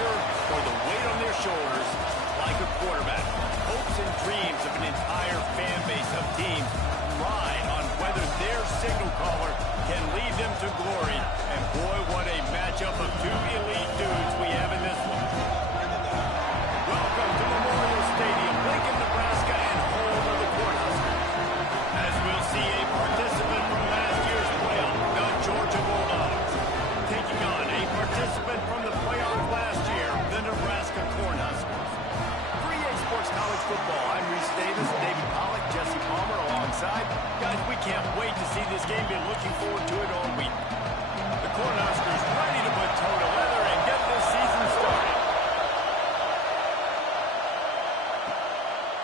pressure or the weight on their shoulders like a quarterback. Hopes and dreams of an entire fan base of teams ride on whether their signal caller can lead them to glory. And boy, what a matchup of two elite dudes we have in this one. Welcome to Memorial Stadium, Lincoln, Nebraska, and home of the Cornhuskers. As we'll see a participant from last year's playoff, the Georgia Bulldogs, taking on a participant from the playoff last year, the Nebraska Cornhuskers. For EA Sports College Football, I'm Reese Davis, David Pollack, Jesse Palmer alongside. Guys, we can't wait to see this game. Been looking forward to it all week. The Cornhuskers ready to put toe to leather and get this season started.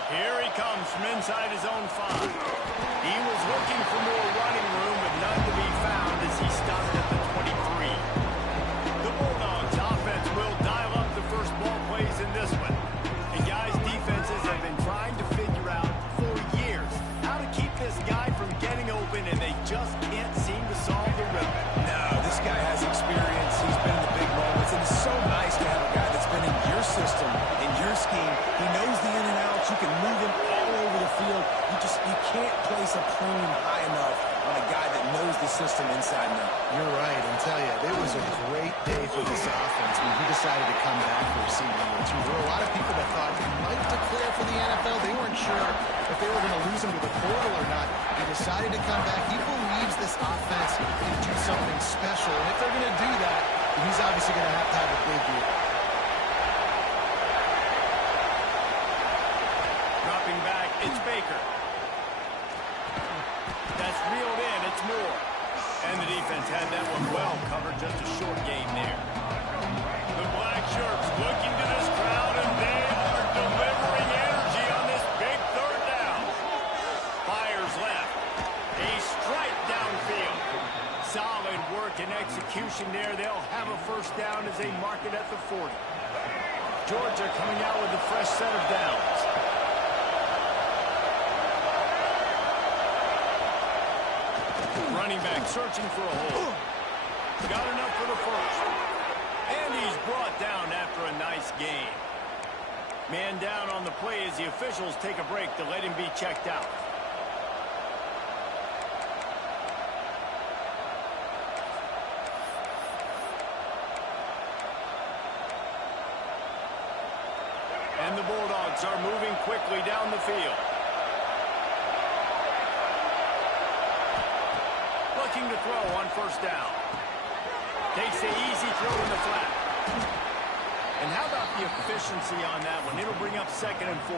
Here he comes from inside his own 5. He was looking for more running room, but none to be found as he stopped at the 23. The Bulldogs offense will dial up the first ball plays in this one. And guys, defenses have been trying to figure out for years how to keep this guy from getting open, and they just can't seem to solve the rhythm. No, this guy has experience. He's been in the big moments, and it's so nice to have a guy that's been in your system, in your scheme. He knows the in and outs. You can move him all over the field. You can't place a premium high enough on a guy that knows the system inside and out. You're right, and tell you, it was a great day for this offense when he decided to come back for a season year 2. There were a lot of people that thought he might declare for the NFL. They weren't sure if they were going to lose him to the portal or not. He decided to come back. He believes this offense can do something special, and if they're going to do that, he's obviously going to have a big year. Dropping back, it's Baker. That's reeled in, it's Moore. And the defense had that one well covered, just a short game there. The Black Shirts looking to this crowd, and they are delivering energy on this big third down. Fires left. A strike downfield. Solid work and execution there. They'll have a first down as they mark it at the 40. Georgia coming out with a fresh set of downs. Running back searching for a hole. Got enough for the first. And he's brought down after a nice gain. Man down on the play as the officials take a break to let him be checked out. And the Bulldogs are moving quickly down the field. Looking to throw on first down. Takes the easy throw in the flat. And how about the efficiency on that one? It'll bring up 2nd and 4.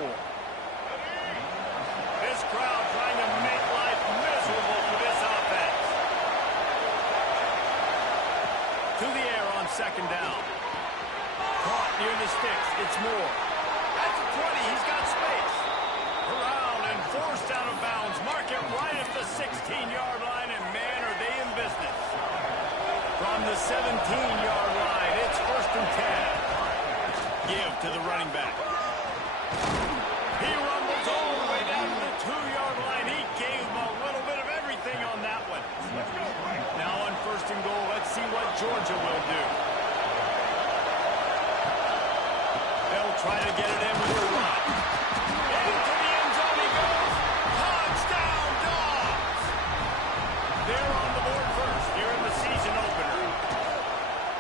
This crowd trying to make life miserable for this offense. To the air on 2nd down. Caught near the sticks. It's Moore. At the 20, he's got space. Around and forced out of bounds. Mark it right at the 16-yard line, and man, are they in business. From the 17-yard line, it's 1st and 10. Give to the running back. He rumbles all the way down to the 2-yard line. He gave him a little bit of everything on that one. Now on 1st and goal, let's see what Georgia will do. They'll try to get it in with a run. Into the end zone he goes. Touchdown, Dogs! They're on the board first here in the season opener.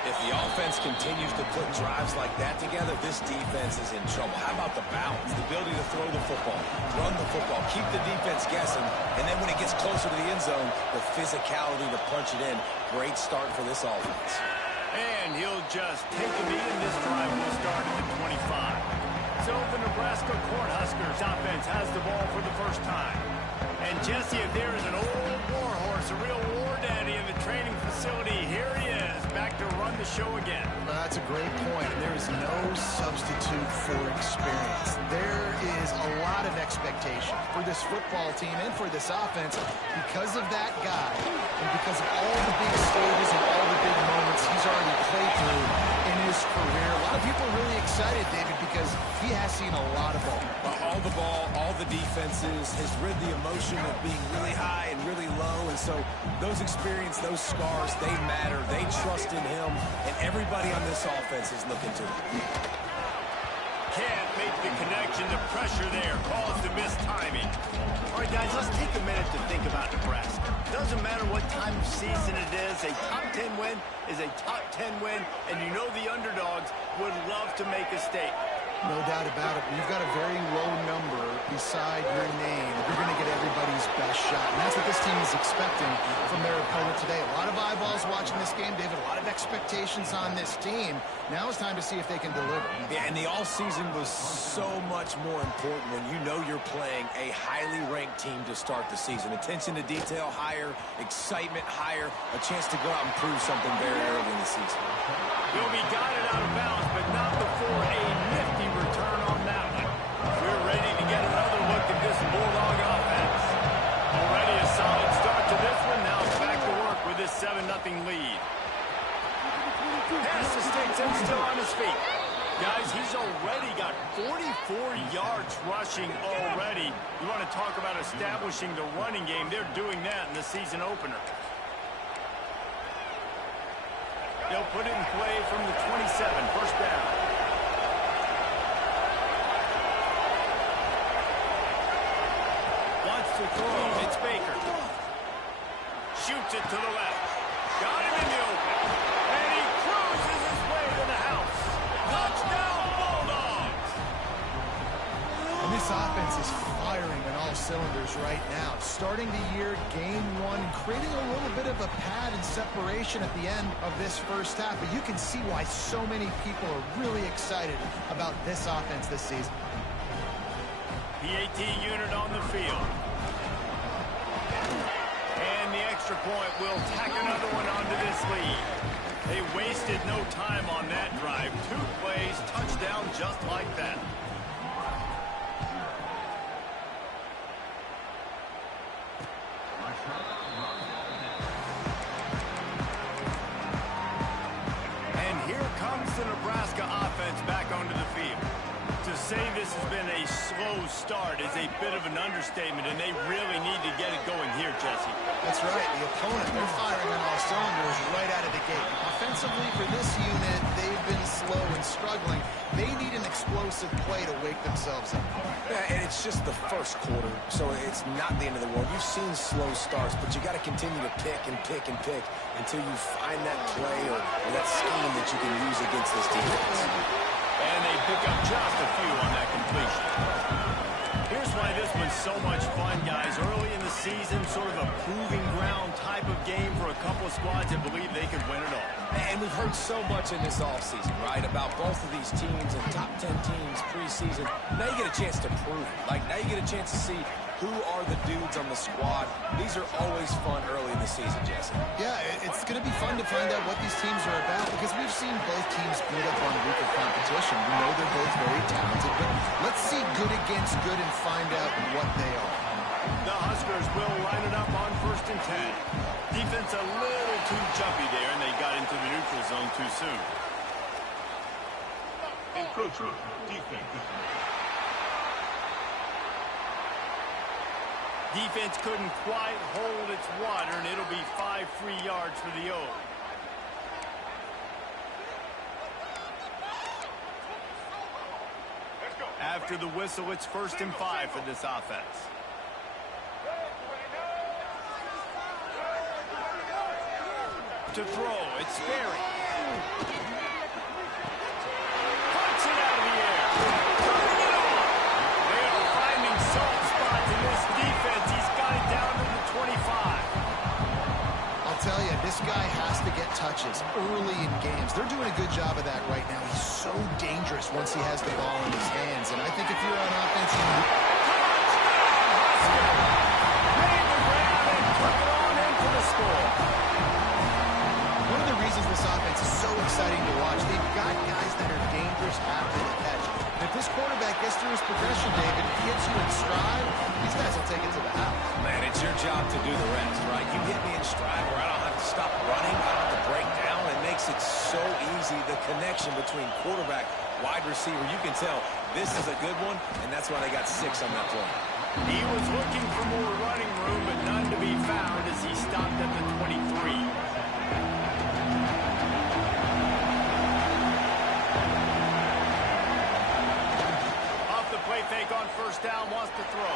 If the offense continues to put drives like that together, this defense is in trouble. How about the balance, the ability to throw the football, run the football, keep the defense guessing, and then when it gets closer to the end zone, the physicality to punch it in. Great start for this offense. And he'll just take a knee, and this drive will start at the 25. So the Nebraska Cornhuskers offense has the ball for the first time. And Jesse, if there is an old war horse, a real war daddy in the training facility, here he is, back to run the show again. Well, that's a great point. There is no substitute for experience. There is a lot of expectation for this football team and for this offense because of that guy and because of all the big stages and all the big moments he's already played through in his career. A lot of people are really excited, David, because he has seen a lot of ball. All the ball, all the defenses, has rid the emotion of being really high and really low. And so those experiences, those scars, they matter. They trust in him. And everybody on this offense is looking to him. Can't make the connection. The pressure there caused the missed timing. All right, guys, let's take a minute to think about Nebraska. Doesn't matter what time of season it is, a top 10 win is a top 10 win, and you know the underdogs would love to make a statement. No doubt about it. When you've got a very low number beside your name, you're going to get everybody's best shot. And that's what this team is expecting from their opponent today. A lot of eyeballs watching this game, David. A lot of expectations on this team. Now it's time to see if they can deliver. Yeah, and the all-season was so much more important when you know you're playing a highly ranked team to start the season. Attention to detail higher, excitement higher, a chance to go out and prove something very early in the season. He'll be guided out of bounds, but not before a nifty return on that one. We're ready to get another look at this Bulldog offense. Already a solid start to this one. Now it's back to work with this 7-0 lead. Pass to Sticks and still on his feet. Guys, he's already got 44 yards rushing already. You want to talk about establishing the running game. They're doing that in the season opener. They'll put it in play from the 27, first down. Wants to throw. It's Baker. Shoots it to the left. Got him in the open. And he cruises his way to the house. Touchdown, Bulldogs! And this offense is firing on all cylinders right now. Starting the year, game one, creating a little bit of a pad and separation at the end of this first half. But you can see why so many people are really excited about this offense this season. PAT unit on the field. And the extra point will tack another one onto this lead. They wasted no time on that drive. 2 plays, touchdown just like that. And here comes the Nebraska offense back onto the field. To say this has been a slow start is a bit of an understatement, and they really need to get it going here, Jesse. That's right. The opponent, they're firing on all cylinders right out of the gate. Offensively, for this unit, they've been slow and struggling. They need an explosive play to wake themselves up. Yeah, and it's just the first quarter, so it's not the end of the world. You've seen slow starts, but you got to continue to pick and pick and pick until you find that play or that scheme that you can use against this defense. And they pick up just a few on that completion. Here's why this one's so much fun, guys. Early in the season, sort of a proving ground type of game for a couple of squads that believe they could win it all. And we've heard so much in this offseason, right, about both of these teams and top 10 teams preseason. Now you get a chance to prove it. Like, now you get a chance to see who are the dudes on the squad. These are always fun early in the season, Jesse. Yeah, it's going to be fun to find out what these teams are about because we've seen both teams beat up on a week of competition. We know they're both very talented, but let's see good against good and find out what they are. The Huskers will line it up on 1st and 10. Defense a little too jumpy there, and they got into the neutral zone too soon. Encroachment, defense. Defense couldn't quite hold its water, and it'll be 5 free yards for the O. After the whistle, it's 1st and 5 for this offense. To throw, it's Sperry. Puts it out of the air. Turning it on. They are finding soft spots in this defense. He's got it down to the 25. I'll tell you, this guy has to get touches early in games. They're doing a good job of that right now. He's so dangerous once he has the ball in his hands. And I think if you're on offense, you Made the grab and took it on in for the score. One of the reasons this offense is so exciting to watch, they've got guys that are dangerous after the catch. And if this quarterback gets through his progression, David, he hits you in stride, these guys will take it to the house. Man, it's your job to do the rest, right? You hit me in stride where I don't have to stop running, I don't have to break down and make makes it so easy, the connection between quarterback, wide receiver. You can tell this is a good one, and that's why they got 6 on that play. He was looking for more running room, but none to be found as he stopped at the 23. Off the play fake on first down, wants to throw.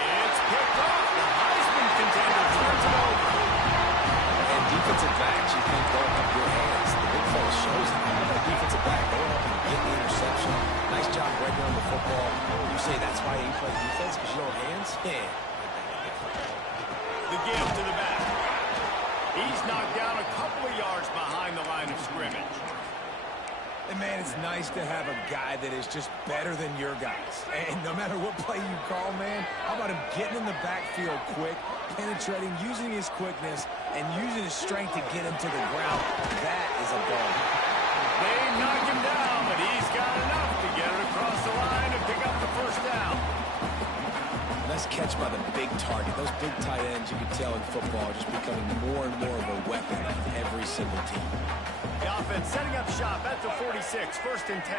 It's picked off. The Heisman contender turns it over. And defensive backs, you think don't have good hands. The big fella shows it. How about a defensive back going up and getting the interception? Nice job breaking on the football. You say that's why you play defense, because you don't have hands? Yeah. The give to the back. He's knocked down a couple of yards behind the line of scrimmage. And, man, it's nice to have a guy that is just better than your guys. And no matter what play you call, man, how about him getting in the backfield quick, penetrating, using his quickness, and using his strength to get him to the ground? That is a ball. They knock him down, but he's got enough to get it across the line and pick up the first down. Nice catch by the big target. Those big tight ends, you can tell in football, are just becoming more and more of a weapon on every single team. The offense setting up shop at the 46, 1st and 10.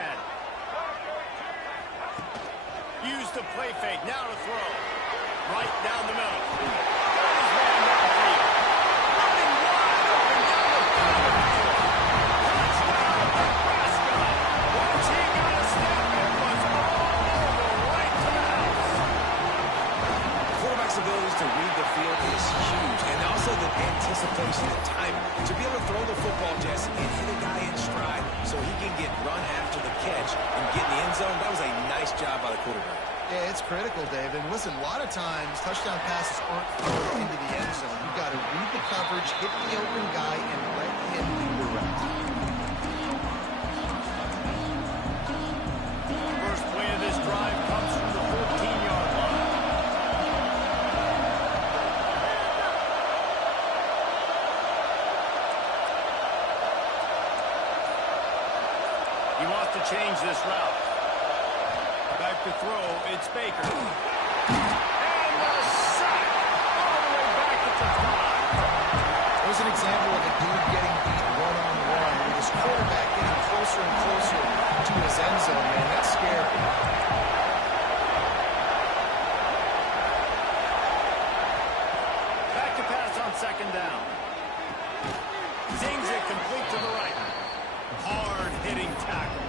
Use the play fake, now to throw. Right down the middle. Got his man downfield. Running wide open down the field. Touchdown, Nebraska. Once he got a step, it was all over right to the house. Quarterback's abilities to read the field is huge, and also the anticipation, the timing. To be able to throw the football, Jesse, and hit a guy in stride so he can get run after the catch and get in the end zone, that was a nice job by the quarterback. Yeah, it's critical, Dave. And listen, a lot of times touchdown passes aren't thrown into the end zone. You've got to read the coverage, hit the open guy, and let him do the rest. First play of this drive comes from the 14-yard line. He wants to change this route. Back to throw, it's Baker. And the sack all the way back at the 5. There's an example of a dude getting beat one-on-one with his quarterback getting closer and closer to his end zone, man. That's scary. Back to pass on 2nd down. Zings it complete to the right. Hard-hitting tackle.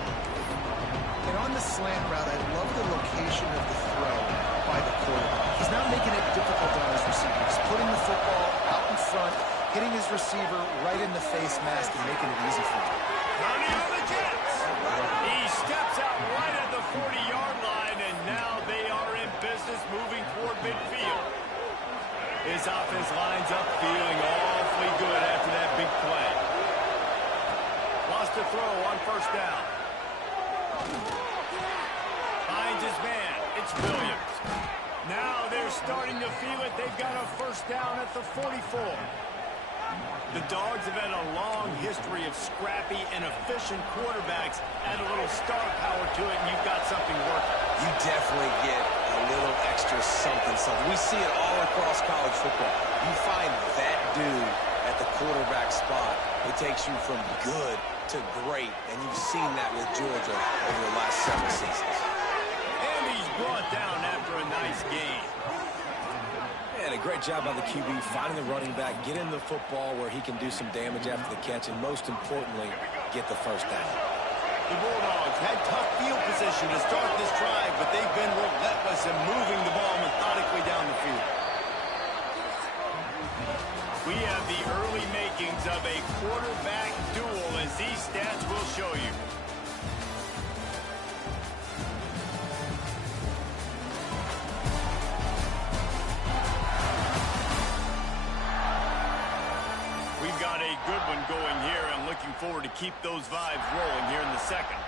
And on the slant route, I love the location of the throw by the quarterback. He's not making it difficult on his receiver. He's putting the football out in front, hitting his receiver right in the face mask and making it easy for him. Running on the Jets. He steps out right at the 40-yard line, and now they are in business moving toward midfield. His offense lines up feeling awfully good after that big play. Lost to throw on 1st down. Finds his man. It's Williams. Now they're starting to feel it. They've got a 1st down at the 44. The Dogs have had a long history of scrappy and efficient quarterbacks. Add a little star power to it, and you've got something working. You definitely get a little extra something. We see it all across college football. You find that dude at the quarterback spot, it takes you from good to great, and you've seen that with Georgia over the last several seasons. And he's brought down after a nice game. And a great job by the QB finding the running back, getting the football where he can do some damage after the catch, and most importantly, get the 1st down. The Bulldogs had tough field position to start this drive, but they've been relentless in moving the ball methodically down the field. We have the early makings of a quarterback duel, as these stats will show you. We've got a good one going here. I'm looking forward to keep those vibes rolling here in the 2nd.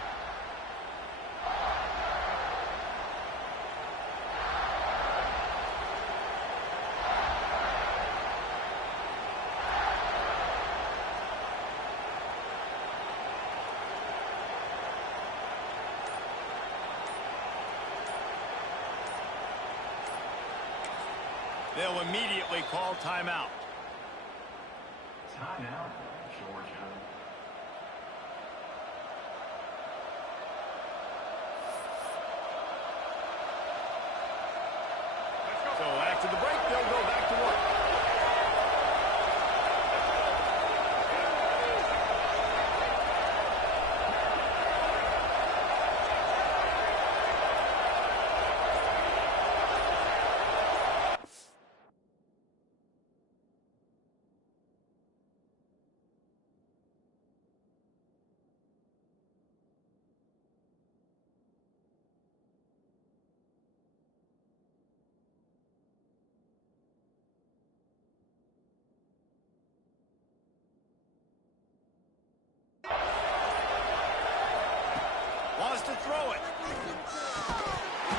They'll immediately call timeout. Timeout. throw it.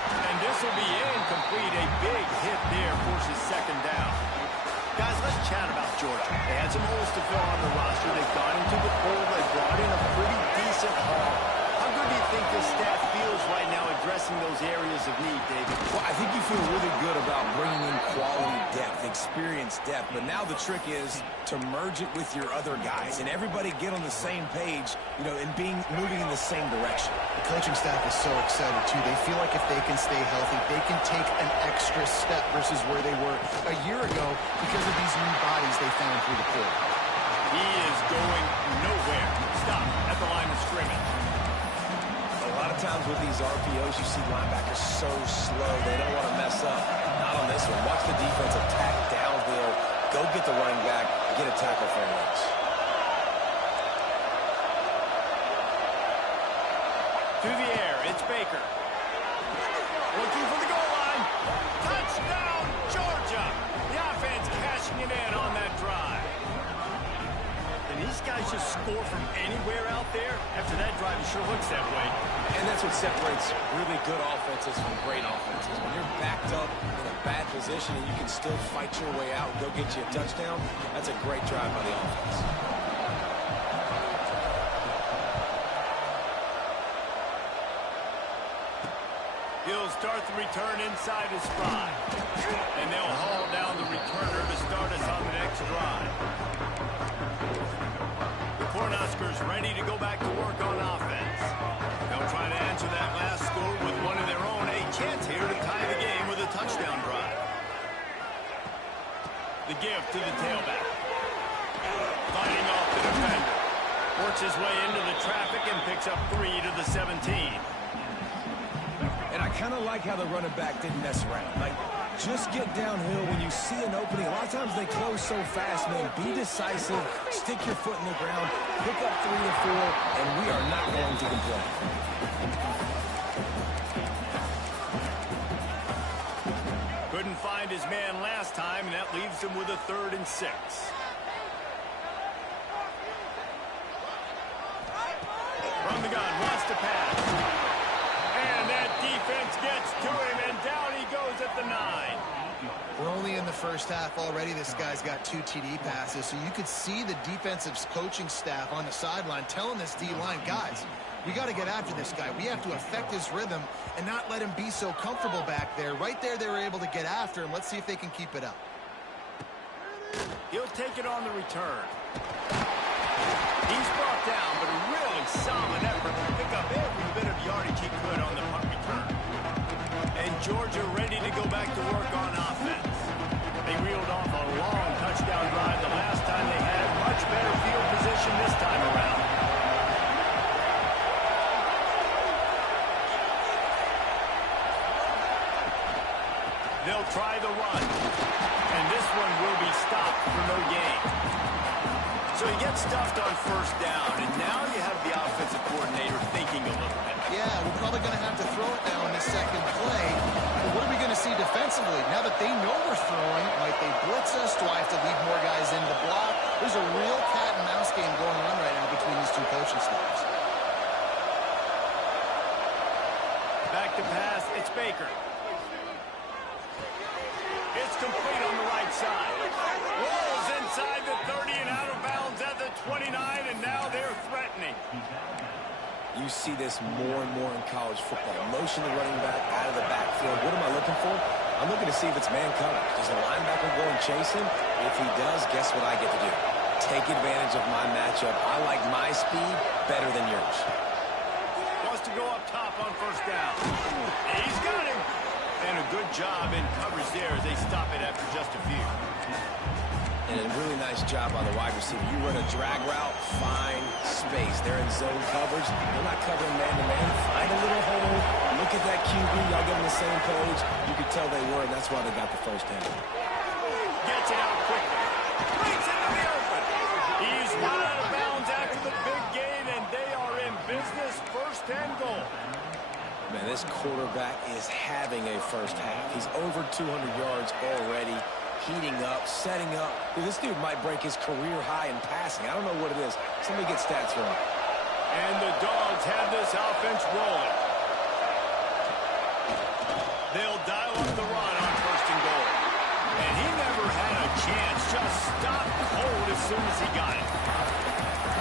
And this will be incomplete. A big hit there forces second down. Guys, let's chat about Georgia. They had some holes to fill on the roster. They've gone into the pool. They brought in a pretty decent haul. How good do you think this staff feels right now addressing those areas of need, David? Well, I think you feel really good about bringing in quality depth, experience depth. But now the trick is to merge it with your other guys and everybody get on the same page, you know, and moving in the same direction. The coaching staff is so excited, too. They feel like if they can stay healthy, they can take an extra step versus where they were a year ago because of these new bodies they found through the pool. He is going nowhere. Stop at the line of scrimmage. A lot of times with these RPOs, you see linebackers so slow, they don't want to mess up. Not on this one. Watch the defense attack downhill, go get the running back, get a tackle for a loss. Through the air, it's Baker. Looking for the goal line. Touchdown, Georgia! The offense cashing it in on that drive. And these guys just score from anywhere out there? After that drive, it sure looks that way. And that's what separates really good offenses from great offenses. When you're backed up in a bad position and you can still fight your way out and go get you a touchdown, that's a great drive by the offense. He'll start the return inside his 5. And they'll haul down the returner to start us on the next drive. The Cornhuskers ready to go back to work on offense. They'll try to answer that last score with one of their own. A chance here to tie the game with a touchdown drive. The give to the tailback. Fighting off the defender. Works his way into the traffic and picks up 3 to the 17. And I kind of like how the running back didn't mess around. Like, just get downhill when you see an opening. A lot of times they close so fast, man. Be decisive, stick your foot in the ground, pick up 3 to 4, and we are not going to complain. Couldn't find his man last time, and that leaves him with a 3rd and 6. From the gun, wants to pass. And that defense gets to him, and down he goes at the 9. We're only in the first half already. This guy's got 2 TD passes, so you could see the defensive coaching staff on the sideline telling this D-line, guys, we got to get after this guy. We have to affect his rhythm and not let him be so comfortable back there. Right there, they were able to get after him. Let's see if they can keep it up. He'll take it on the return. He's brought down, but a really solid effort to pick up every bit of yardage he could on the punt return. And Georgia ready to go back to work on offense. They reeled off a long touchdown drive the last time they had much better field position this time around. They'll try the run. And this one will be stopped for no gain. So he gets stuffed on first down, and now you have the offensive coordinator thinking a little bit. Yeah, we're probably going to have to throw it now in the second play. But what are we going to see defensively? Now that they know we're throwing, might they blitz us? Do I have to leave more guys in the block? There's a real cat and mouse game going on right now between these two coaching staffs. Back to pass, it's Baker. It's complete on the right side. Rolls inside the 30 and out of bounds at the 29, and now they're threatening. You see this more and more in college football. Motion the running back out of the backfield. What am I looking for? I'm looking to see if it's man coverage. Does the linebacker go and chase him? If he does, guess what I get to do? Take advantage of my matchup. I like my speed better than yours. Wants to go up top on first down. He's got him. And a good job in coverage there as they stop it after just a few. And a really nice job on the wide receiver. You run a drag route, find space. They're in zone coverage. They're not covering man-to-man. Find a little hole. Look at that QB. Y'all get on the same page. You could tell they were, and that's why they got the first down. Gets it out quickly. Breaks into the open. He's run out of bounds after the big gain, and they are in business. First and goal. Man, this quarterback is having a first half. He's over 200 yards already, heating up, setting up. Dude, this dude might break his career high in passing. I don't know what it is. Somebody get stats for him. And the Dogs have this offense rolling. They'll dial up the run on 1st and goal. And he never had a chance. Just stopped cold as soon as he got it.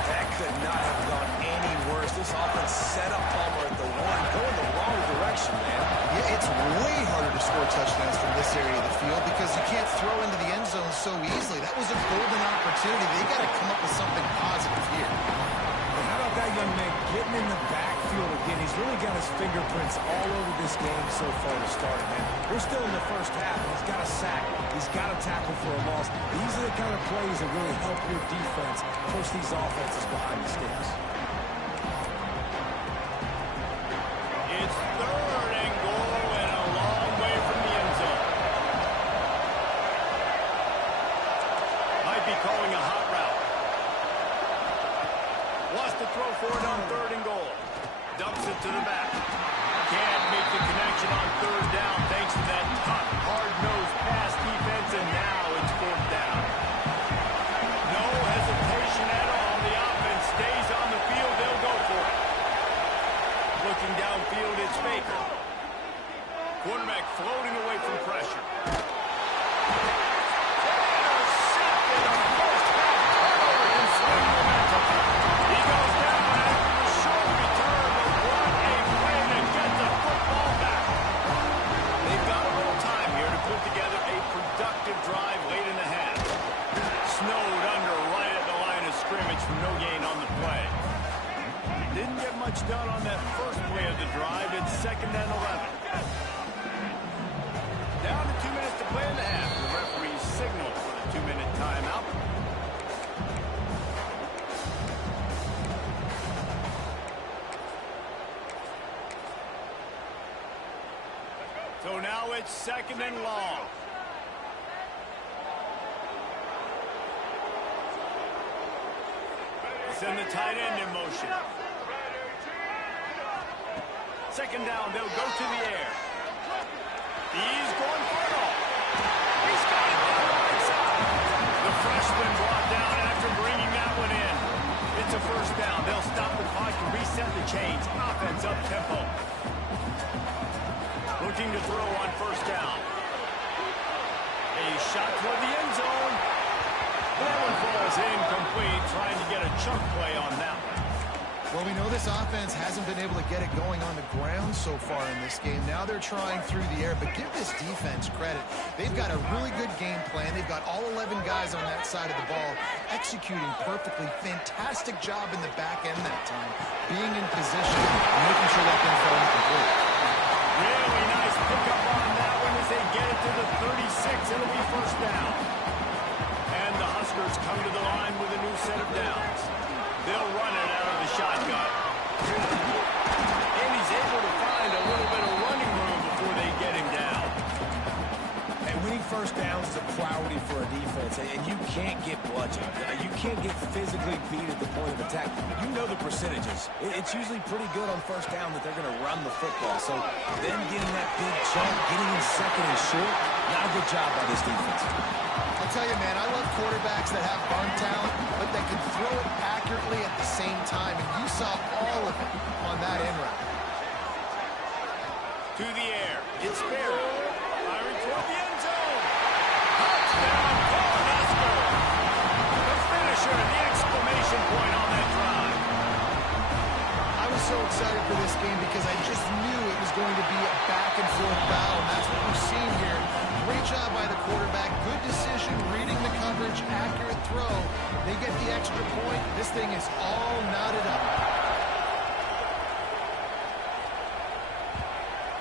That could not have gone any worse. This offense set up Palmer at the 1, going the wrong direction, man. Yeah, it's way harder to score touchdowns from this area of the field because you can't throw into the end zone so easily. That was a golden opportunity. They got to come up with something positive here. But how about that young man getting in the backfield again? He's really got his fingerprints all over this game so far to start, man. We're still in the first half. He's got a sack. He's got a tackle for a loss. These are the kind of plays that really help your defense push these offenses behind the sticks. It's 3rd and goal and a long way from the end zone. Might be calling a hot route. Wants to throw for it on 3rd and goal. Dumps it to the back. Can't make the connection on 3rd down thanks to that tough, hard-nosed pass defense, and now it's 4th down. No hesitation at all. The offense stays on the field. They'll go for it. Looking downfield, it's Baker. Quarterback floating away from pressure. Intercepted on first half. Turnover can swing momentum. He goes down after the short return, but what a play to get the football back. They've got a little time here to put together a productive drive late in the half. Snowed under right at the line of scrimmage for no gain on the play. Didn't get much done on that first play of the drive. It's 2nd and 11. Down to 2 minutes to play in the half. The referee signaled for the 2-minute timeout. So now it's 2nd and long. Send the tight end in motion. 2nd down, they'll go to the air. He's going for it all. He's got it on the right side. The freshman brought down after bringing that one in. It's a 1st down. They'll stop the clock and reset the chains. Offense up tempo. Looking to throw on 1st down. A shot toward the end zone. That one falls incomplete, trying to get a chunk play on that one. Well, we know this offense hasn't been able to get it going on the ground so far in this game. Now they're trying through the air, but give this defense credit. They've got a really good game plan. They've got all 11 guys on that side of the ball executing perfectly. Fantastic job in the back end that time, being in position and making sure that thing fell incomplete. Really nice pickup on that one as they get it to the 36. It'll be 1st down. And the Huskers come to the line with a new set of downs. They'll run it out of the shotgun. And he's able to find a little bit of running room before they get him down. And winning 1st downs is a priority for a defense, and you can't get bludgeoned. You can't get physically beat at the point of attack. You know the percentages. It's usually pretty good on 1st down that they're going to run the football. So them getting that big chunk, getting in 2nd and short, not a good job by this defense. I'll tell you, man, I love quarterbacks that have arm talent, but that can throw it accurately at the same time, and you saw all of it on that end route. To the air. It's Barry. Firing toward the end zone. Touchdown, Cornhusker. The finisher, the exclamation point on that drive. I was so excited for this game because I just knew it was going to be a back-and-forth battle, and that's what we've seen here. Great job by the quarterback. Good decision, reading the coverage, accurate throw. They get the extra point. This thing is all knotted up.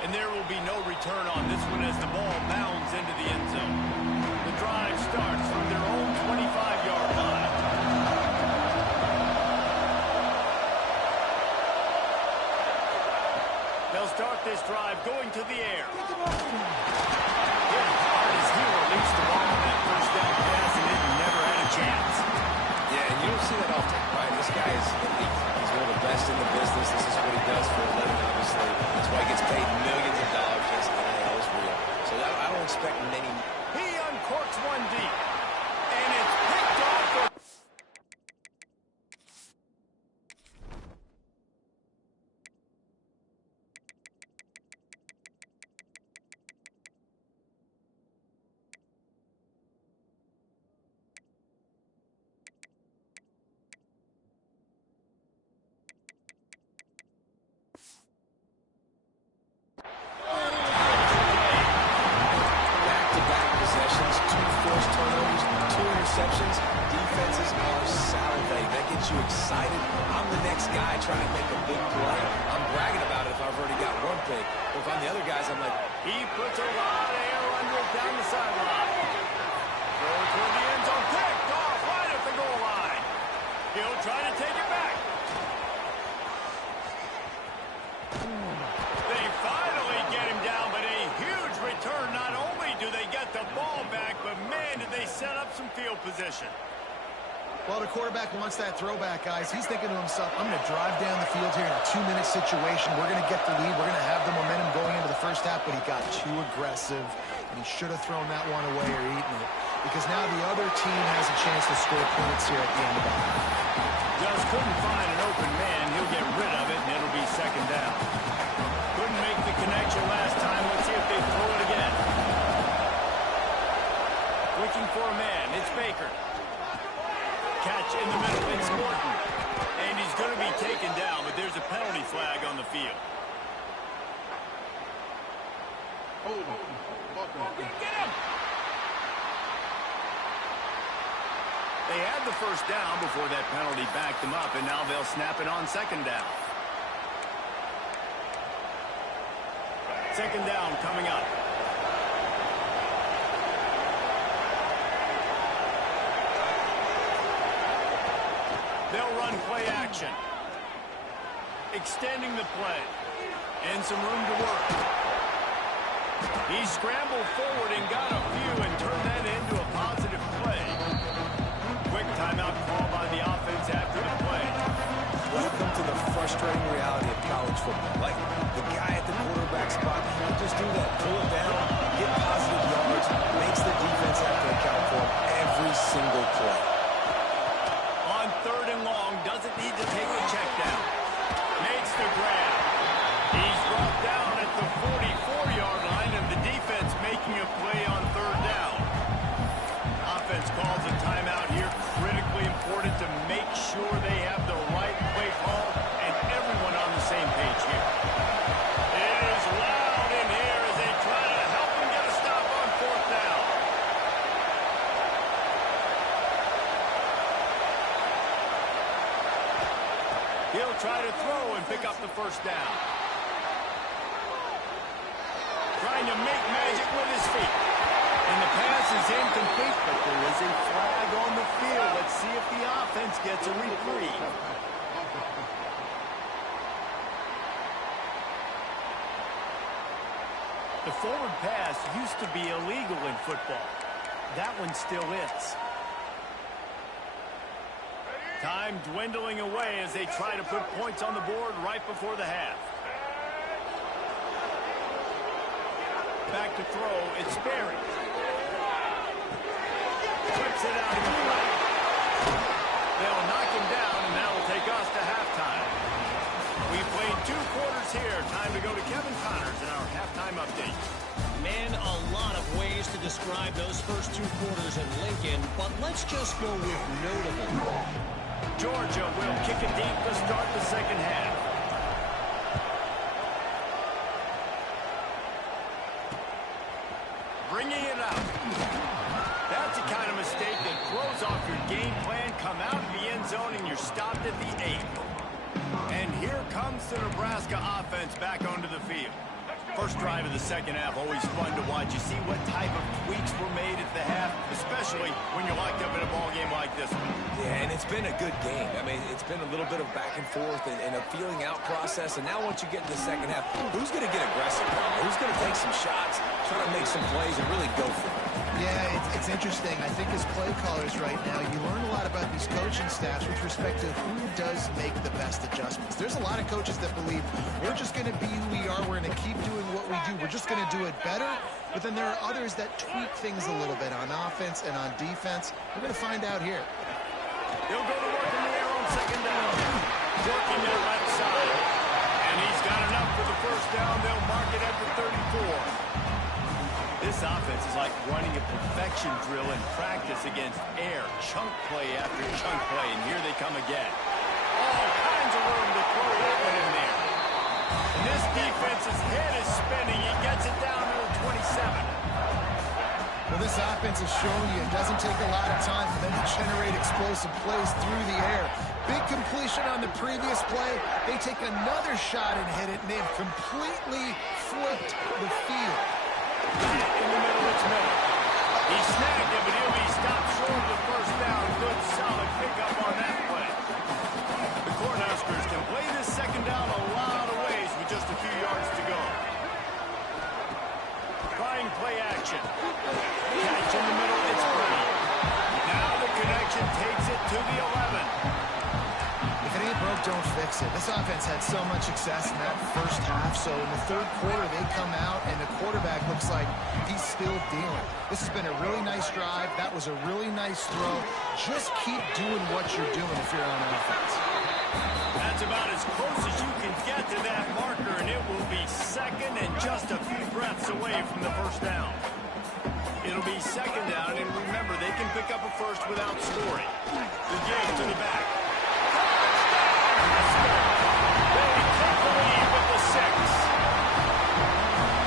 And there will be no return on this one as the ball bounds into the end zone. The drive starts from their own 25-yard line. They'll start this drive going to the air. Hit hard as he released the ball on that 1st down pass, and it never had a chance. Yeah, and you don't see that often, right? This guy is elite. He's one of the best in the business. This is what he does for a living, obviously. That's why he gets paid millions of dollars. Yes, NIL is real. So I don't expect many. He uncorks one deep, and it's picked off for... you excited. I'm the next guy trying to make a big play. I'm bragging about it if I've already got one pick. Or if I'm the other guys, I'm like, he puts a lot of air under it down the sideline. Throw toward the end zone. Picked off right at the goal line. He'll try to take it back. They finally get him down, but a huge return. Not only do they get the ball back, but man, did they set up some field position. Well, the quarterback wants that throwback, guys. He's thinking to himself, I'm going to drive down the field here in a 2-minute situation. We're going to get the lead. We're going to have the momentum going into the first half, but he got too aggressive, and he should have thrown that one away or eaten it, because now the other team has a chance to score points here at the end of the half. Just couldn't find an open man. He'll get rid of it, and it'll be second down. Couldn't make the connection last time. Let's see if they throw it again. Looking for a man. It's Baker. Catch in the middle. It's Morton. And he's going to be taken down, but there's a penalty flag on the field. Hold on. Get him! They had the first down before that penalty backed them up, and now they'll snap it on second down. Second down coming up. They'll run play action. Extending the play. And some room to work. He scrambled forward and got a few and turned that into a positive play. Quick timeout call by the offense after the play. welcome to the frustrating reality of college football. Like, the guy at the quarterback spot, he can just do that. Pull it down, get positive yards, makes the defense have to account for him every single play. On third and long, doesn't need to take the check down. Makes the grab. He's brought down at the 44-yard line, and the defense making a play on third down. Offense calls a timeout here. Critically important to make sure they have the right play call and everyone on the same page here. It is loud in here as they try to help him get a stop on fourth down. He'll try to throw and pick up the first down. Trying to make magic with his feet. And the pass is incomplete, but there is a flag on the field. Let's see if the offense gets a reprieve. The forward pass used to be illegal in football. That one still is. Time dwindling away as they try to put points on the board right before the half. Back to throw, it's Berry. Whips it out of the play. They'll knock him down, and that will take us to halftime. We played 2 quarters here. Time to go to Kevin Connors in our halftime update. Man, a lot of ways to describe those first 2 quarters in Lincoln, but let's just go with notable. Georgia will kick it deep to start the second half. Bringing it out. That's the kind of mistake that throws off your game plan. Come out of the end zone and you're stopped at the 8. And here comes the Nebraska offense back onto the field. First drive of the second half, always fun to watch. You see what type of tweaks were made at the half, especially when you're locked up in a ball game like this one. Yeah, and it's been a good game. I mean, it's been a little bit of back and forth and a feeling out process. And now once you get in the second half, who's going to get aggressive? Who's going to take some shots, try to make some plays, and really go for it? Yeah, it's interesting. I think as play callers right now, you learn a lot about these coaching staffs with respect to who does make the best adjustments. There's a lot of coaches that believe we're just going to be who we are. We're going to keep doing what we do. We're just going to do it better. But then there are others that tweak things a little bit on offense and on defense. We're going to find out here. He'll go to work in the air on second down. Working to the left side. And he's got enough for the first down. They'll mark it at the 34. This offense is like running a perfection drill in practice against air. Chunk play after chunk play, and here they come again. All kinds of room to throw that one in there. And this defense's head is spinning. He gets it down to the 27. Well, this offense has shown you it doesn't take a lot of time for them to generate explosive plays through the air. Big completion on the previous play. They take another shot and hit it, and they've completely flipped the field. In the middle, it's Miller. He snagged it, but he'll be stopped short of the first down. Good, solid pickup on that play. The Cornhuskers can play this second down a lot of ways with just a few yards to go. Trying play action. Catch in the middle, it's Brady. Now the connection takes it to the 11. If it ain't broke, don't fix it. This offense had so much success in that first half, so in the third quarter they come out and the quarterback looks like he's still dealing. This has been a really nice drive. That was a really nice throw. Just keep doing what you're doing if you're on offense. That's about as close as you can get to that marker, and it will be second and just a few breaths away from the first down. It'll be second down, and remember, they can pick up a first without scoring. The give to the back. They take the lead with the 6.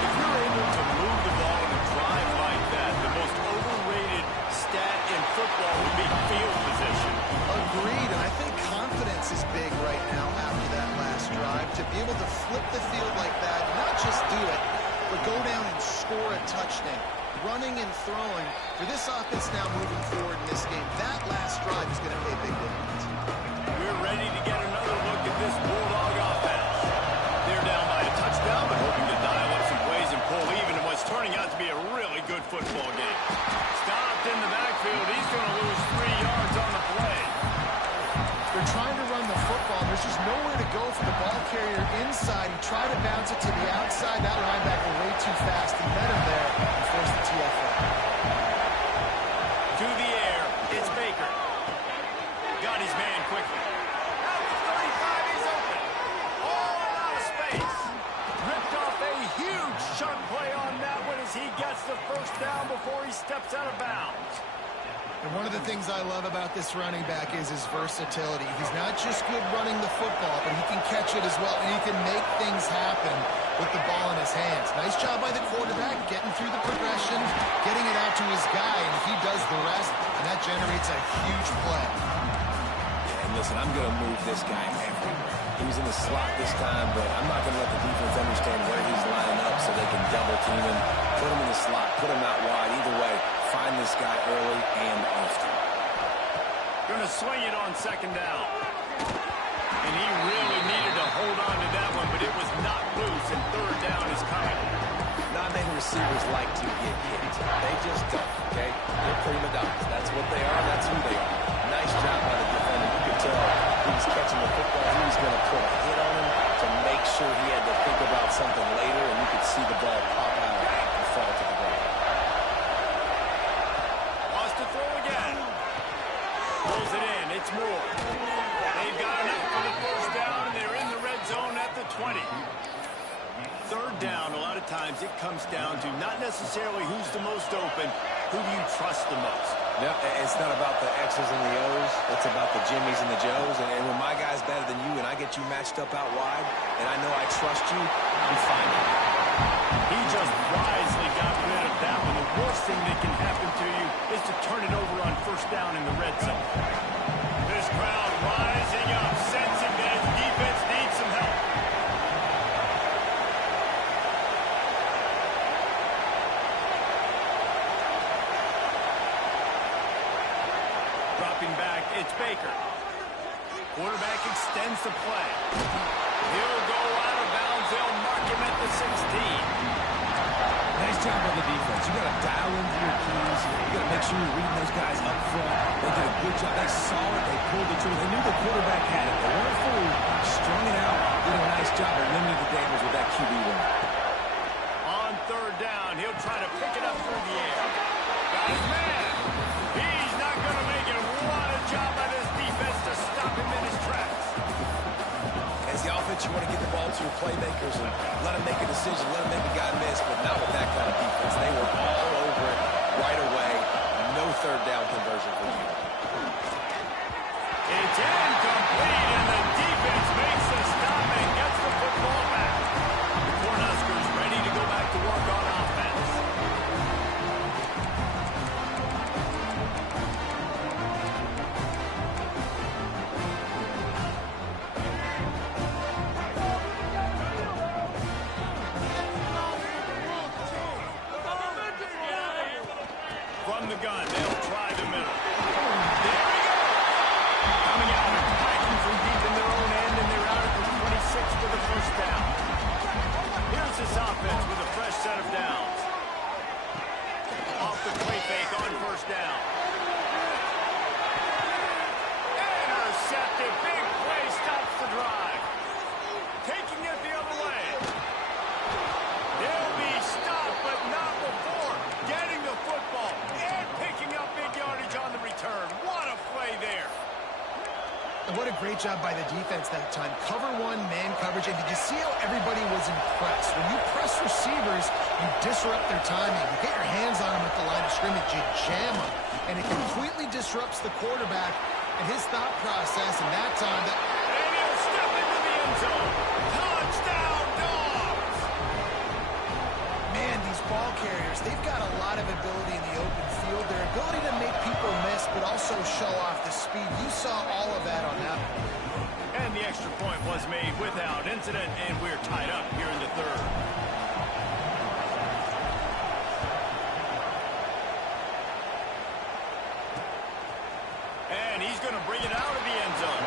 If you're able to move the ball in a drive like that, the most overrated stat in football would be field position. Agreed, and I think confidence is big right now after that last drive. To be able to flip the field like that, not just do it, but go down and score a touchdown. Running and throwing, for this offense now moving forward in this game, that last drive is going to pay big dividends. We're ready to get another look at this Bulldog offense. They're down by a touchdown, but hoping to dial up some plays and pull even in what's turning out to be a really good football game. Stopped in the backfield. He's going to lose 3 yards on the play. They're trying to run the football. There's just nowhere to go for the ball carrier inside. He tried to bounce it to the outside. That linebacker way too fast. He met him there and forced the TFL. To the air, it's Baker. Got his man quickly. Out to 35, he's open. All out of space. Ripped off a huge chunk play on that one as he gets the first down before he steps out of bounds. And one of the things I love about this running back is his versatility. He's not just good running the football, but he can catch it as well, and he can make things happen with the ball in his hands. Nice job by the quarterback, getting through the progression, getting it out to his guy, and he does the rest, and that generates a huge play. Yeah, and listen, I'm going to move this guy everywhere. He's in the slot this time, but I'm not going to let the defense understand where he's lining up so they can double team him, put him in the slot, put him out wide. Either way, find this guy early and often. Going to swing it on second down. And he really needed to hold on to that one, but it was not loose, and third down is coming. Not many receivers like to get hit. They just don't, okay? They're prima donnas. That's what they are. That's who they are. Nice job by the defender. You could tell he was catching the football. He was going to put a hit on him to make sure he had to think about something later, and you could see the ball pop out and fall to the ground. Wants to throw again. Pulls it in. It's Moore. They've got enough for the first down, and they're in the red zone at the 20. Third down, a lot of times it comes down to not necessarily who's the most open, who do you trust the most. Yeah, it's not about the X's and the O's. It's about the Jimmies and the Joes. And when my guy's better than you and I get you matched up out wide, and I know I trust you, I'm fine with it. He just wisely got rid of that one. The worst thing that can happen to you is to turn it over on first down in the red zone. This crowd rising up, sensing that his defense needs some help. Dropping back, it's Baker. Quarterback extends the play. He'll go out of bounds. They'll mark him at the 16. Nice job by the defense. You got to dial into your keys. You got to make sure you're reading those guys up front. They did a good job. They saw it. They pulled the trigger. They knew the quarterback had it. They weren't fooled. Strung it out. Did a nice job of limiting the damage with that QB run. On third down, he'll try to pick it up through the air. Got his man. He's not going to make it. What a job by this defense to stop him in his tracks. As the offense, you want to get the ball to your playmakers and let them make a decision, let them make a guy miss, but not with that kind of defense. They were all over it right away. No third down conversion for you. It's incomplete, and the defense makes the stop and gets the football back. The Cornhuskers ready to go back to work on offense. gun. They'll try the middle. There we go. Coming out and attacking from deep in their own end, and they're out at the 26 for the first down. Here's this offense with a fresh set of downs. Off the play fake on first down. Intercepted. Big play stops the drive. Taking it the other way. They'll be stopped, but not before getting the football and picking up big yardage on the return. What a play there. And what a great job by the defense that time. Cover one, man coverage. And did you see how everybody was impressed? When you press receivers, you disrupt their timing. You get your hands on them at the line of scrimmage. You jam them. And it completely disrupts the quarterback and his thought process. And that time, and he'll step into the end zone. Touchdown, Dogs! Man, these ball carriers, they've got a lot of ability in the open field. Their ability to make people miss, but also show off the speed. You saw all of that on that one. And the extra point was made without incident, and we're tied up here in the third. And he's going to bring it out of the end zone.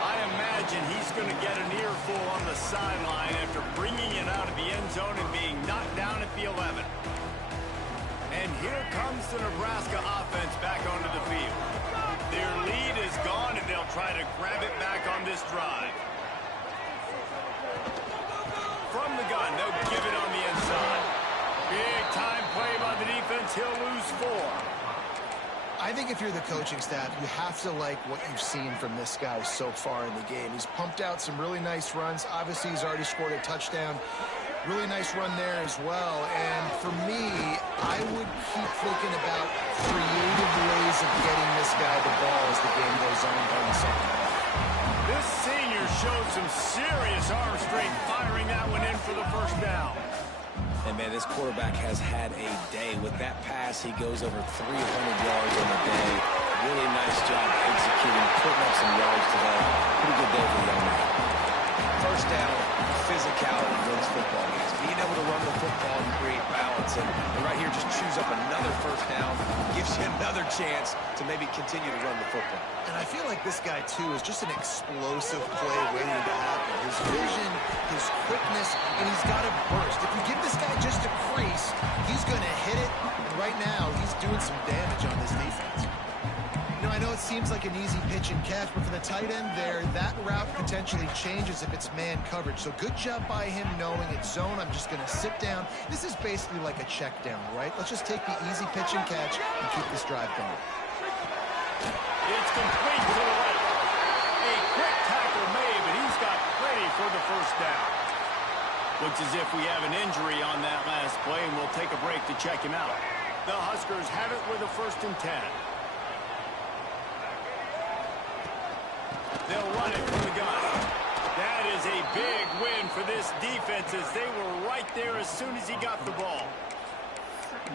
I imagine he's going to get an earful on the sideline after bringing it out of the end zone and being knocked down at the 11. And here comes the Nebraska offense back onto the field. Their lead is gone, and they'll try to grab it back on this drive. From the gun, they'll give it on the inside. Big time play by the defense. He'll lose 4. I think if you're the coaching staff, you have to like what you've seen from this guy so far in the game. He's pumped out some really nice runs. Obviously, he's already scored a touchdown. Really nice run there as well. And for me, I would keep thinking about creative ways of getting this guy the ball as the game goes on during the second half. This senior showed some serious arm strength firing that one in for the first down. And, man, this quarterback has had a day. With that pass, he goes over 300 yards on the day. Really nice job executing, putting up some yards today. Pretty good day for the young man. First down, physicality wins football games. Being able to run the football and create balance. And right here, just chews up another first down. Gives you another chance to maybe continue to run the football. And I feel like this guy, too, is just an explosive play waiting to happen. His vision, his quickness, and he's got a burst. If you give this guy just a crease, he's going to hit it. And right now, he's doing some damage on this defense. You know, I know it seems like an easy pitch and catch, but for the tight end there, that route potentially changes if it's man coverage. So good job by him knowing it's zone. I'm just going to sit down. This is basically like a check down, right? Let's just take the easy pitch and catch and keep this drive going. It's complete to the right. A quick tackle made, but he's got plenty for the first down. Looks as if we have an injury on that last play, and we'll take a break to check him out. The Huskers have it with a 1st and 10. They'll run it from the gun. That is a big win for this defense, as they were right there as soon as he got the ball.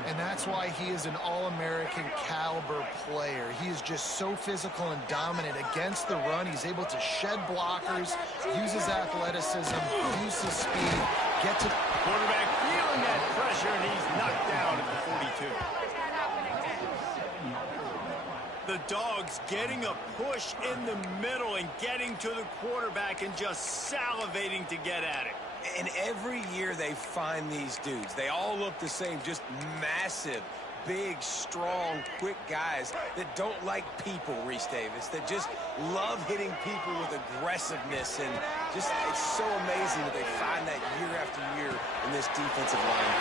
And that's why he is an All-American caliber player. He is just so physical and dominant against the run. He's able to shed blockers, use his athleticism, use his speed, get to... Quarterback feeling that pressure, and he's knocked down at the 42. The Dogs getting a push in the middle and getting to the quarterback and just salivating to get at it. And every year they find these dudes. They all look the same, just massive, big, strong, quick guys that don't like people, Reese Davis, that just love hitting people with aggressiveness. And just, it's so amazing that they find that year after year in this defensive line.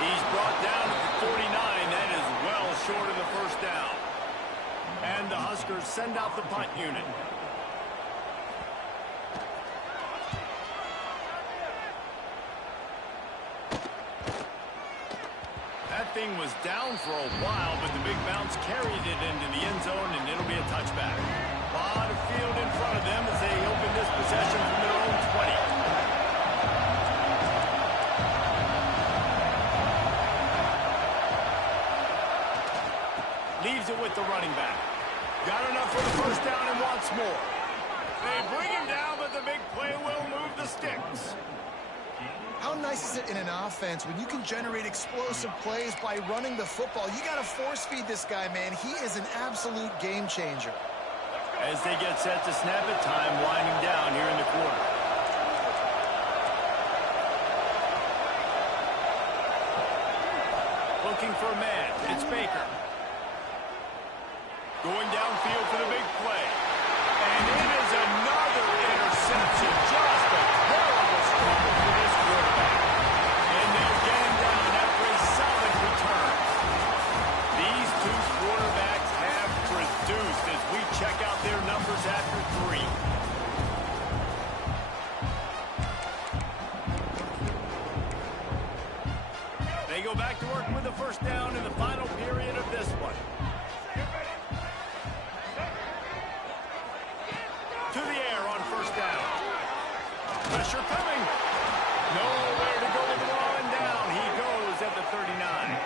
He's brought down to the 49. That is well short of the first down. And the Huskers send out the punt unit. That thing was down for a while, but the big bounce carried it into the end zone, and it'll be a touchback. A lot of field in front of them as they open this possession from their own 20. Leaves it with the running back. Got enough for the first down and wants more. They bring him down, but the big play will move the sticks. How nice nice is it in an offense when you can generate explosive plays by running the football? You got to force feed this guy, man. He is an absolute game changer. As they get set to snap it, time winding down here in the quarter. Looking for a man. It's Baker. Going downfield for the big play. And it is another interception. Just a terrible struggle for this quarterback. And they'll get him down after a solid return. These two quarterbacks have produced as we check out their numbers after 3. They go back to work with the first down in the final period of this one. To the air on first down. Pressure coming. Nowhere to go with the ball, and down he goes at the 39.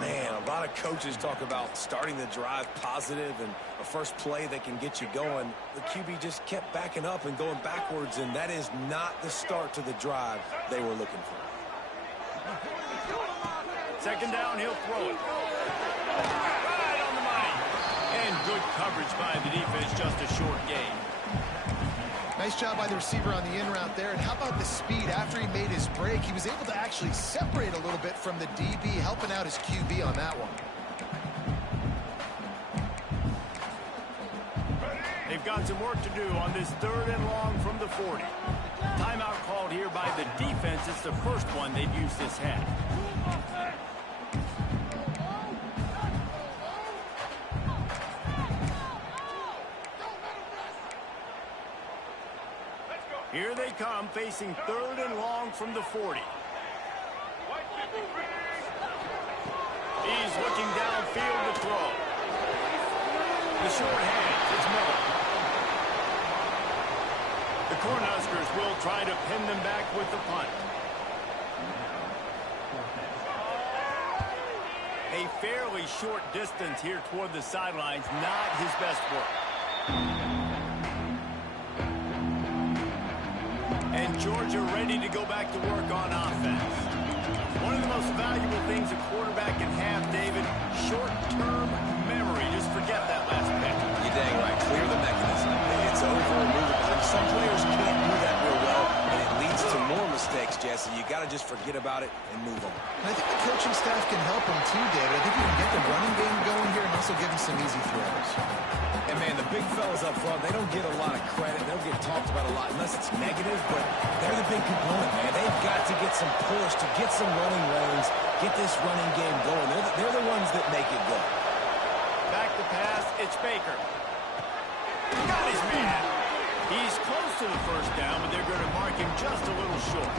Man, a lot of coaches talk about starting the drive positive and a first play that can get you going. The QB just kept backing up and going backwards, and that is not the start to the drive they were looking for. Second down, he'll throw it. Right on the money. And good coverage by the defense, just a short gain. Nice job by the receiver on the in route there. And how about the speed? After he made his break, he was able to actually separate a little bit from the DB, helping out his QB on that one. They've got some work to do on this 3rd and long from the 40. Timeout called here by the defense. It's the first one they've used this half. Here they come, facing 3rd and long from the 40. He's looking downfield to throw. The short hands, it's Miller. The Cornhuskers will try to pin them back with the punt. A fairly short distance here toward the sidelines, not his best work. And Georgia ready to go back to work on offense. One of the most valuable things a quarterback can have, David, short-term memory. Just forget that last pick. You're dang right. Clear the mechanism. It's over and move it. Some players can't do that real well, and it leads to more mistakes, Jesse. You got to just forget about it and move on. And I think the coaching staff can help him too, David. I think you can get the running game going here and also give him some easy throws. And, man, the big fellas up front, they don't get a lot of credit. They don't get talked about a lot unless it's negative, but they're the big component, man. They've got to get some push, to get some running lanes, get this running game going. They're the ones that make it go. Back to pass, it's Baker. Got his man. He's close to the first down, but they're going to mark him just a little short.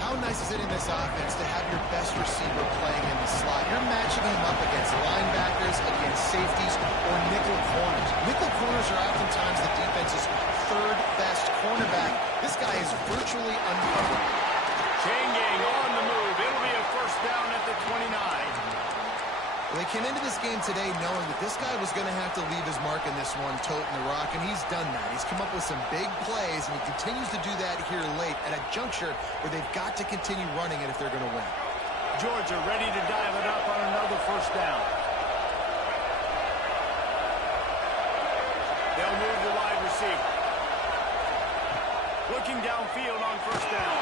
How nice is it in this offense to have your best receiver playing in the slot? You're matching him up against linebackers, against safeties, or nickel corners. Nickel corners are oftentimes the defense's 3rd best cornerback. This guy is virtually uncovered. Chain gang on the move. It'll be a first down at the 29. Well, they came into this game today knowing that this guy was going to have to leave his mark in this one, toting the rock, and he's done that. He's come up with some big plays, and he continues to do that here late at a juncture where they've got to continue running it if they're going to win. Georgia ready to dial it up on another first down. They'll move the wide receiver. Looking downfield on first down.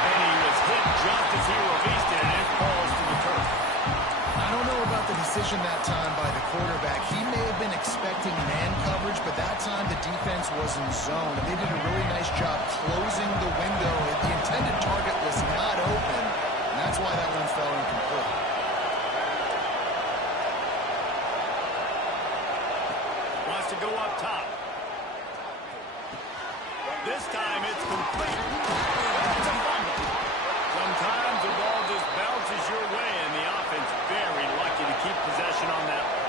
And he was hit just as he released it, and it falls to the turf. I don't know about the decision that time by the quarterback. He may have been expecting man coverage, but that time the defense was in zone, and they did a really nice job closing the window. The intended target was not open, and that's why that one fell incomplete. Wants to go up top. This time it's complete. That's a fumble. Sometimes the ball just bounces your way, and the offense very lucky to keep possession on that one.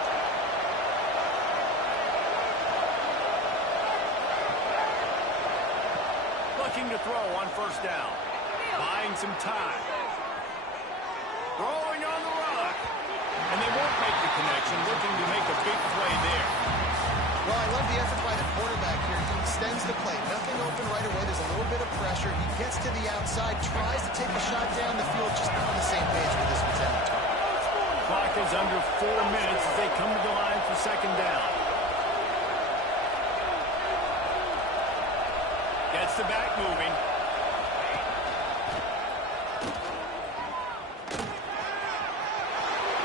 Looking to throw on first down. Buying some time. Throwing on the run. And they won't make the connection, looking to make a big play there. Well, I love the effort by the quarterback here. He extends the play. Nothing open right away. There's a little bit of the pressure. He gets to the outside, tries to take a shot down the field, just not on the same page with this intended target. Clock is under 4 minutes as they come to the line for second down. Gets the back moving.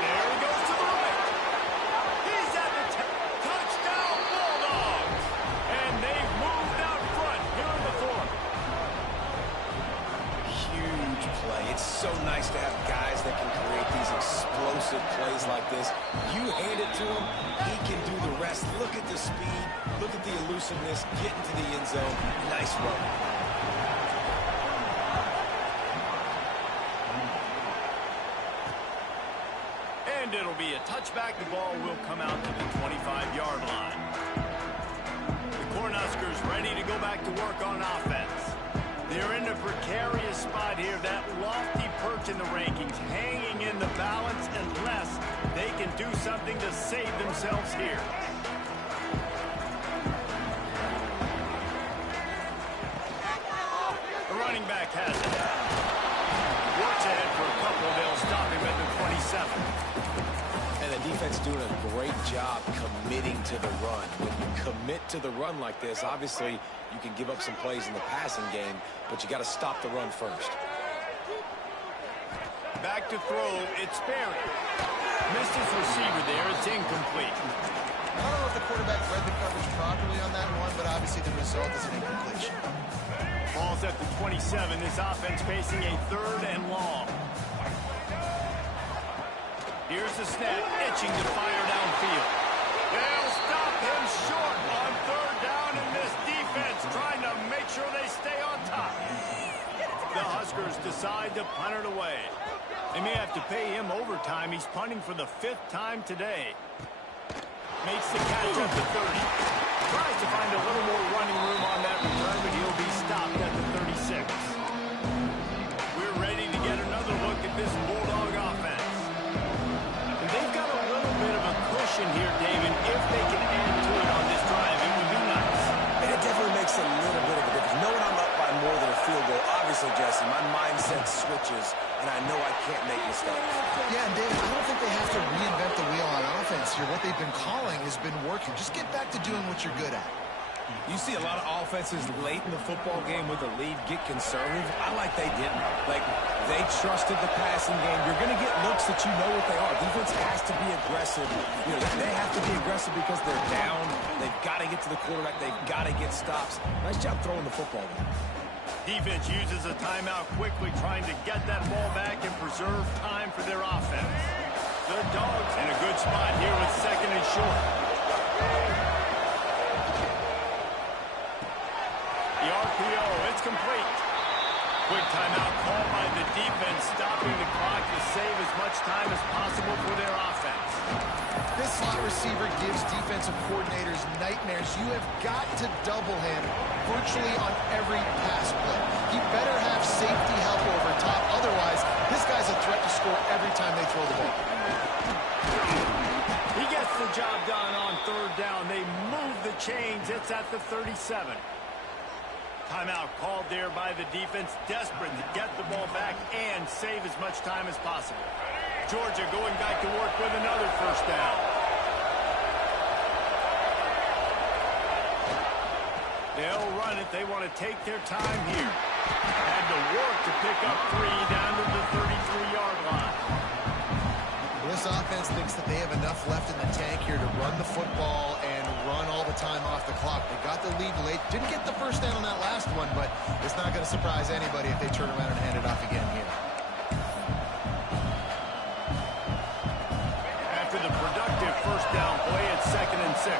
There he goes to the right. He's at the touchdown Bulldogs. And they've moved out front here in the fourth. Huge play. It's so nice to have guys that can create these explosive plays like this. You hand it to him, he can do the rest. Look at the speed. Look at the elusiveness. Get into the end zone. Nice run. And it'll be a touchback. The ball will come out to the 25-yard line. The Cornhuskers ready to go back to work on offense. They're in a precarious spot here. That lofty perch in the rankings, hanging in the balance unless they can do something to save themselves here. The running back has it. Works ahead for a couple. They'll stop him at the 27. And the defense doing a great job committing to the run. When you commit to the run like this, obviously you can give up some plays in the passing game, but you got to stop the run first. Back to throw, it's Barry. Missed his receiver there, it's incomplete. I don't know if the quarterback read the coverage properly on that one, but obviously the result is an incompletion. Ball's at the 27. This offense facing a third and long. Here's the snap, itching to fire downfield. They'll stop him short on third down, and this defense trying to make sure they stay on top. The Huskers decide to punt it away. They may have to pay him overtime. He's punting for the 5th time today. Makes the catch at the 30. Tries to find a little more running room on that return, but he'll be stopped at the 36. We're ready to get another look at this Bulldog offense. And they've got a little bit of a cushion here, David. If they can add to it on this drive, it would be nice. And it definitely makes a little bit of a difference. Knowing I'm up by more than a field goal, obviously, Jesse, my mindset switches, and I know I can't make mistakes. Yeah, and David, I don't think they have to reinvent the wheel on offense here. What they've been calling has been working. Just get back to doing what you're good at. You see a lot of offenses late in the football game with a lead get conservative. I like they didn't. Like, they trusted the passing game. You're going to get looks that you know what they are. Defense has to be aggressive. You know, they have to be aggressive because they're down. They've got to get to the quarterback. They've got to get stops. Nice job throwing the football. Defense uses a timeout quickly, trying to get that ball back and preserve time for their offense. The Dogs in a good spot here with second and short. The RPO, it's complete. Quick timeout called by the defense, stopping the clock to save as much time as possible for their offense. This slot receiver gives defensive coordinators nightmares. You have got to double him virtually on every pass play. He better have safety help over top. Otherwise, this guy's a threat to score every time they throw the ball. He gets the job done on third down. They move the chains. It's at the 37. Timeout called there by the defense, desperate to get the ball back and save as much time as possible. Georgia going back to work with another first down. They'll run it. They want to take their time here. Had to work to pick up 3 down to the 33-yard line. This offense thinks that they have enough left in the tank here to run the football and run all the time off the clock. They got the lead late. Didn't get the first down on that last one, but it's not going to surprise anybody if they turn around and hand it off again here. After the productive first down play, it's 2nd and 6.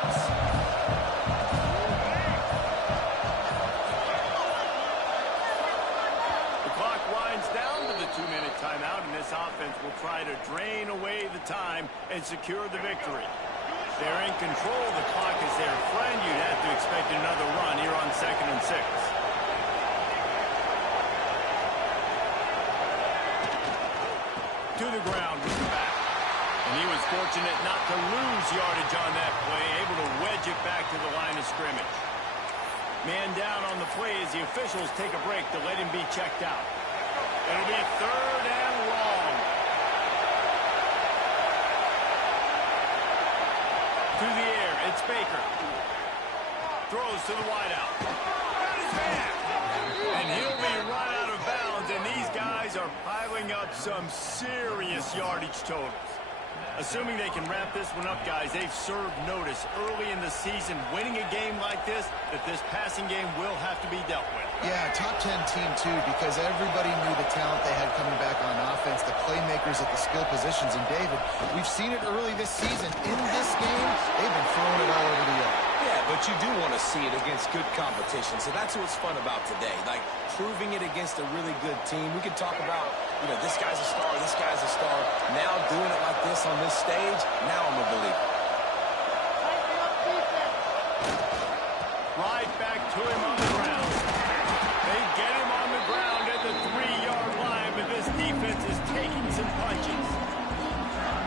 Timeout, and this offense will try to drain away the time and secure the victory. They're in control. The clock is their friend. You'd have to expect another run here on 2nd and 6. To the ground with the back. And he was fortunate not to lose yardage on that play, able to wedge it back to the line of scrimmage. Man down on the play as the officials take a break to let him be checked out. It'll be 3rd and long. To the air, it's Baker. Throws to the wideout. Got his hand. And he'll be run out of bounds, and these guys are piling up some serious yardage totals. Assuming they can wrap this one up, guys, they've served notice early in the season, winning a game like this, that this passing game will have to be dealt with. Yeah, top 10 team, too, because everybody knew the talent they had coming back on offense, the playmakers at the skill positions. And, David, we've seen it early this season. In this game, they've been throwing it all over the yard. Yeah, but you do want to see it against good competition, so that's what's fun about today. Like, proving it against a really good team. We can talk about, you know, this guy's a star, this guy's a star. Now doing it like this on this stage, now I'm a believer. Right back to him on the ground. They get him on the ground at the 3-yard line, but this defense is taking some punches.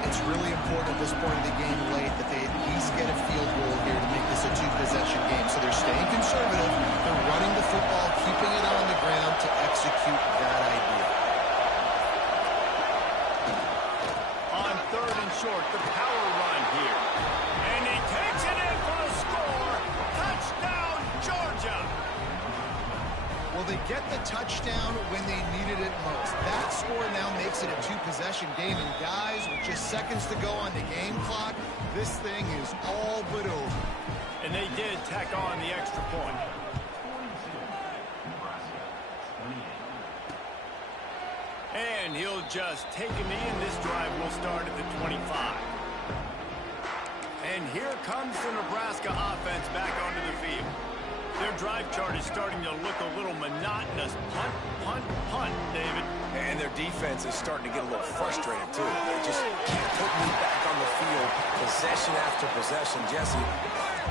It's really important at this point of the game late that they at least get a field goal here to make this a 2-possession game. So they're staying conservative. They're running the football, keeping it on the ground to execute that idea. On 3rd and short, the power run here. And he takes it in for the score. Touchdown, Georgia. Well, they get the touchdown when they needed it most. That score now makes it a 2-possession game. And guys, with just seconds to go on the game clock, this thing is all but over. And they did tack on the extra point. And he'll just take him in. This drive will start at the 25. And here comes the Nebraska offense back onto the field. Their drive chart is starting to look a little monotonous. Punt, punt, punt, David. And their defense is starting to get a little frustrated, too. They just can't put me back on the field possession after possession. Jesse,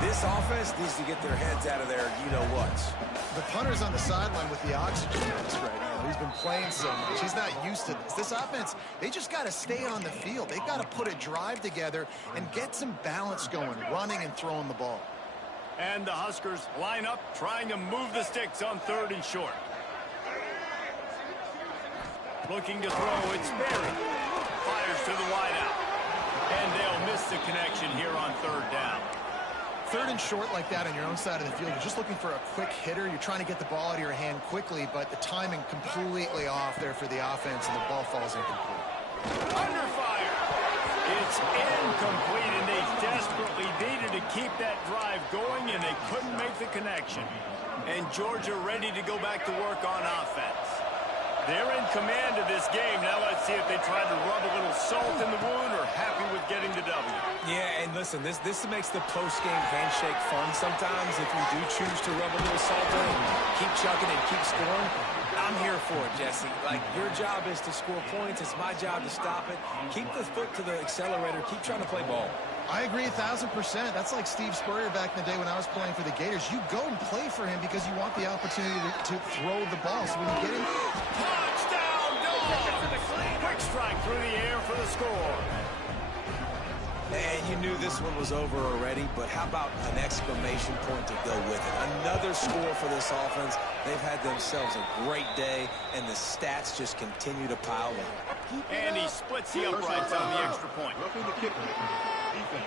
this offense needs to get their heads out of their you-know-whats. The punter's on the sideline with the oxygen mask right now. He's been playing so much. He's not used to this. This offense, they just got to stay on the field. They've got to put a drive together and get some balance going, running and throwing the ball. And the Huskers line up, trying to move the sticks on 3rd and short. Looking to throw, it's Berry. Fires to the wideout. And they'll miss the connection here on 3rd down. 3rd and short like that on your own side of the field, you're just looking for a quick hitter. You're trying to get the ball out of your hand quickly, but the timing completely off there for the offense, and the ball falls incomplete. Under fire. It's incomplete, and they desperately needed to keep that drive going, and they couldn't make the connection. And Georgia ready to go back to work on offense. They're in command of this game. Now let's see if they try to rub a little salt in the wound or happy with getting the W. Yeah, and listen, this makes the post-game handshake fun sometimes. If you do choose to rub a little salt in and keep chucking and keep scoring, I'm here for it, Jesse. Like, your job is to score points. It's my job to stop it. Keep the foot to the accelerator. Keep trying to play ball. I agree 1,000%. That's like Steve Spurrier back in the day when I was playing for the Gators. You go and play for him because you want the opportunity to throw the ball. So when you get him... Touchdown, Dog! Quick strike through the air for the score. And you knew this one was over already, but how about an exclamation point to go with it? Another score for this offense. They've had themselves a great day, and the stats just continue to pile up. And he splits the uprights on the extra point. Roughing the kicker. Defense.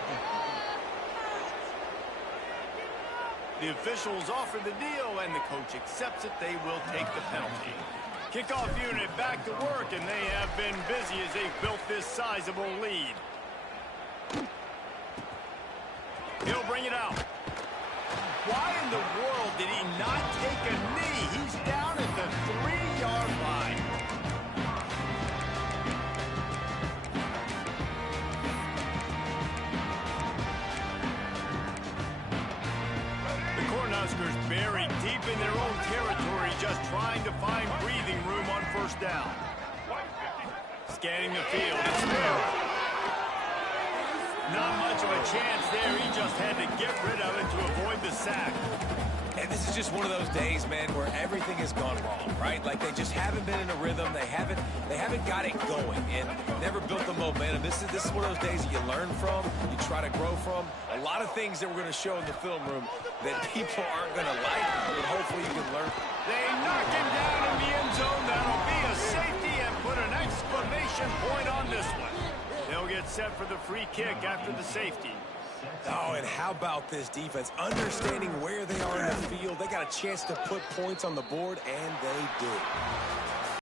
The officials offer the deal, and the coach accepts it. They will take the penalty. Kickoff unit back to work, and they have been busy as they've built this sizable lead. He'll bring it out. Why in the world did he not take a knee? He's down at the 3-yard line. The Cornhuskers buried deep in their own territory, just trying to find breathing room on 1st down. Scanning the field, it's Berry. Not much of a chance there. He just had to get rid of it to avoid the sack. And this is just one of those days, man, where everything has gone wrong, right? Like they just haven't been in a rhythm. They haven't got it going and never built the momentum. This is one of those days that you learn from, you try to grow from. A lot of things that we're going to show in the film room that people aren't going to like, but hopefully you can learn. They knock him down in the end zone. That'll be a safety and put an exclamation point on this one. They'll get set for the free kick after the safety. Oh, and how about this defense? Understanding where they are in the field. They got a chance to put points on the board, and they do.